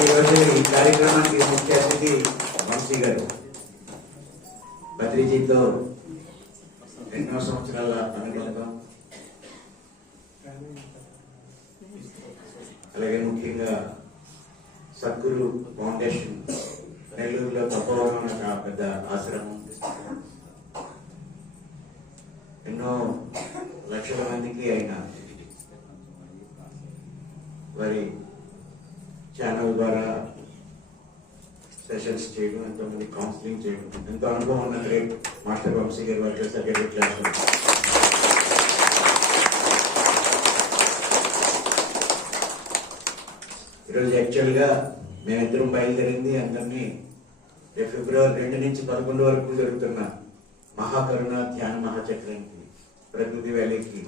ఈరోజు ఈ కార్యక్రమానికి ముఖ్య అతిథి వంశీ గారు. బద్రీజీతో ఎన్నో సంవత్సరాల అనుబంధం, అలాగే ముఖ్యంగా సద్గురు ఫౌండేషన్ నెల్లూరులో తప్పవరం పెద్ద ఆశ్రమం, ఎన్నో లక్షల మందికి ఆయన వారి ఛానల్ ద్వారా సెషన్స్ చేయడం, ఎంతోమంది కౌన్సిలింగ్ చేయడం, ఎంతో అనుభవం ఉన్న గ్రేట్ మాస్టర్ వంశీ గారి వారి సెక్రటరీ క్లాస్. ఈరోజు యాక్చువల్గా మేమిద్దరం బయలుదేరింది అందరినీ ఫిబ్రవరి 2 నుంచి 11 వరకు జరుగుతున్న మహాకరుణ ధ్యాన మహాచక్రానికి ప్రకృతి వ్యాలీకి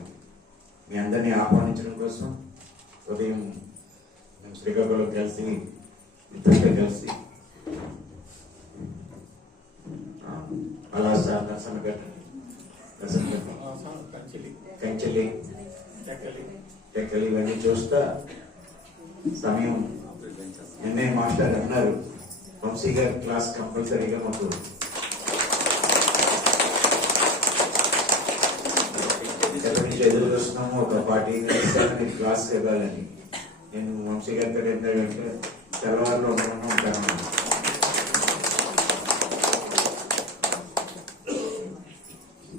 మీ అందరినీ ఆహ్వానించడం కోసం ఉదయం మేము శ్రీకాకుళం కలిసి ఇద్దరితో కలిసి పలాస, నరసన్నపేట, కంచెలి, టెక్కలి ఇవన్నీ చూస్తా సమయం నిన్నే మాస్టర్ అన్నారు వంశీ గారి క్లాస్ కంపల్సరీగా మాకు ఎదురు చూస్తున్నాము, ఒక 40 నిమిషాలు క్లాస్ ఇవ్వాలని. నేను వంశీ గారితో ఏంటంటే తెల్లవారులో ఉంటాను.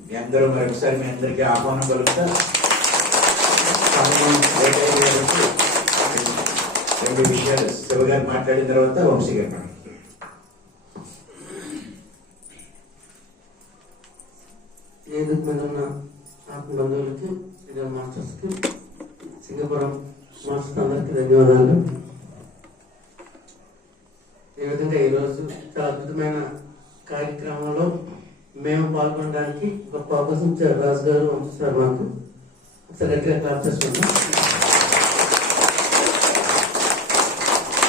మీ అందరూ మరొకసారి మీ అందరికీ ఆహ్వానం పలుకుతా. రెండు విషయాలు శివ గారు మాట్లాడిన తర్వాత వంశీ గారు మాట్లాడారు. బంధువులకి, మాస్టర్స్కి, సింగపురం మాస్టర్స్ అందరికీ ధన్యవాదాలు. ఈ విధంగా ఈరోజు చాలా అద్భుతమైన కార్యక్రమంలో మేము పాల్గొనడానికి గొప్ప అవకాశం ఇచ్చారు రాజు గారు, వంశీ సార్. మాకు ఒకసారి గట్టిగా క్లాస్ చేసుకుంటాం.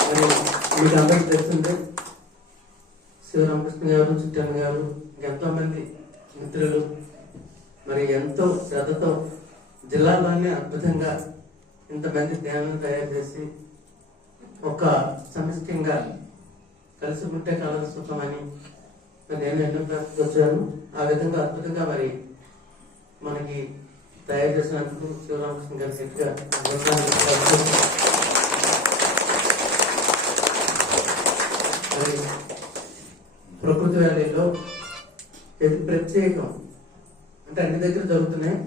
మరి మీకు అందరికీ తెలుస్తుంటే శివరామకృష్ణ గారు, చిట్టన్న గారు, ఎంతో మంది మిత్రులు మరి ఎంతో శ్రద్ధతో జిల్లాలోనే అద్భుతంగా ఇంతమంది ధ్యానం తయారు చేసి ఒక సమిష్టిగా కలిసి పుట్టే కాలం సుఖమని నేను ఎన్నో వచ్చాను. ఆ విధంగా అద్భుతంగా మరి మనకి తయారు చేసినందుకు శివరామకృష్ణ గారి గట్టిగా మరి ప్రకృతి వ్యాలీలో ఇది ప్రత్యేకం అంటే అన్ని దగ్గర జరుగుతున్నాయి.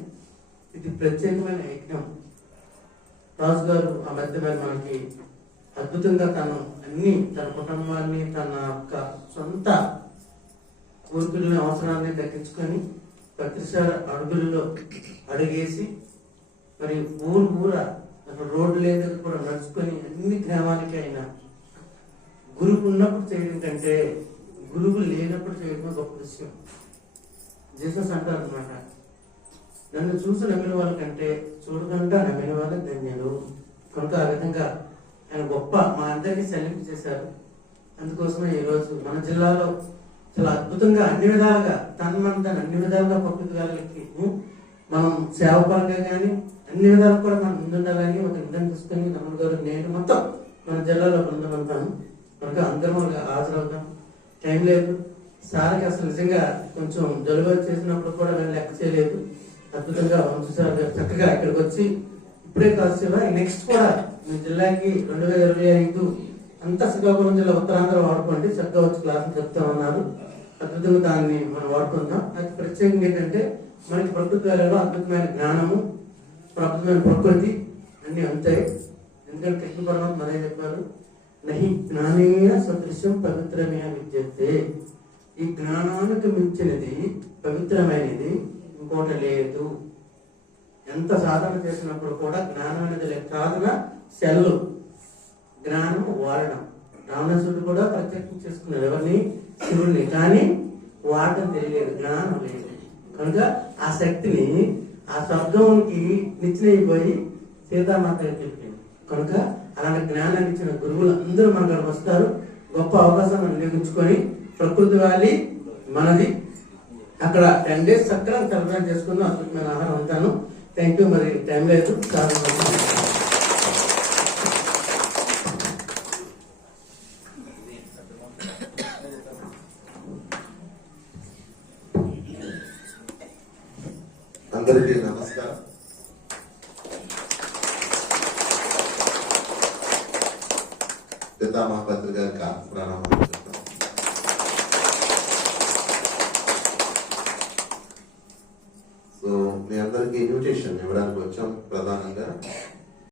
ఇది ప్రత్యేకమైన యజ్ఞం. రాజు గారు ఆ మధ్య మరి మనకి అద్భుతంగా తను అన్ని తన కుటుంబాన్ని, తన యొక్క సొంత కోరికలని, అవసరాన్ని తగ్గించుకొని 10 అడుగులలో అడుగేసి మరి ఊర అక్కడ రోడ్డు లేదు కూడా నడుచుకొని అన్ని గ్రామాలకి అయినా గురువు ఉన్నప్పుడు చేయడం కంటే గురువు లేనప్పుడు చేయడం గొప్ప విషయం. జీసస్ అంటారు అనమాట, నన్ను చూసి నమ్మిన వాళ్ళకంటే చూడకుండా నమ్మిన వాళ్ళు ధన్యులు. కనుక ఆ విధంగా ఆయన గొప్ప మా అందరికీ సెలెక్ట్ చేశారు. అందుకోసమే ఈరోజు మన జిల్లాలో చాలా అద్భుతంగా అన్ని విధాలుగా తను అన్ని విధాలుగా ప్రకృతి వాళ్ళకి మనం సేవపరంగా కానీ అన్ని విధాలు కూడా మనం ముందుండాలని ఒక నిర్ణయం తీసుకొని తమ్ముడు గారు, నేను మొత్తం మన జిల్లాలో పొందమంటాను. కనుక అందరం హాజరవుతాం. టైం లేదు. సార్కి అసలు నిజంగా కొంచెం జలుబు చేసినప్పుడు కూడా నేను లెక్క చేయలేదు. అద్భుతంగా వంశీ సార్ గారు చక్కగా ఇక్కడికి వచ్చి ఇప్పుడే కాదు శివ, నెక్స్ట్ కూడా మీ జిల్లాకి 2025 అంతా శ్రీకాకుళం జిల్లా ఉత్తరాంధ్ర వాడుకోండి, చక్కగా వచ్చి క్లాసులు చెప్తామన్నారు. అద్భుతంగా దాన్ని మనం వాడుకుందాం. అది ప్రత్యేకంగా ఏంటంటే మనకి ప్రకృతి వేళలో అద్భుతమైన జ్ఞానము, అద్భుతమైన ప్రకృతి అన్ని ఉంటాయి. ఎందుకంటే కృష్ణ పరమాత్మ అదే చెప్పారు, నహి జ్ఞానేన సదృశ్యం పవిత్రమైన విద్యతే. ఈ జ్ఞానానికి మించినది పవిత్రమైనది ఇంకోటి లేదు. ఎంత సాధన చేసినప్పుడు కూడా జ్ఞానం అనేది లేదు. సాధన సెల్లు, జ్ఞానం వాడడం. రావణాసురుడు కూడా ప్రత్యక్షం చేసుకున్నాడు ఎవరిని? శివుడిని. కానీ వాడడం తెలియలేదు, జ్ఞానం లేదు. కనుక ఆ శక్తిని ఆ స్వర్గంకి నిచ్చినైపోయి సీతామాత తెలిపింది. కనుక అలాంటి జ్ఞానాన్ని ఇచ్చిన గురువులు అందరూ మన దగ్గర వస్తారు. గొప్ప అవకాశం వినియోగించుకొని ప్రకృతి వ్యాలీ మనది, అక్కడ 10 days చక్కగా సెలబ్రేట్ చేసుకుందాం. అద్భుతమైన ఆహారం ఉంటాను. Thank you. మరి టైం లేదు. అందరికీ నమస్కారం. పితామహపత్రి గారికి ప్రణామాలు చెప్తాం. సో మీ అందరికి ఇన్విటేషన్ ఇవ్వడానికి వచ్చాం ప్రధానంగా.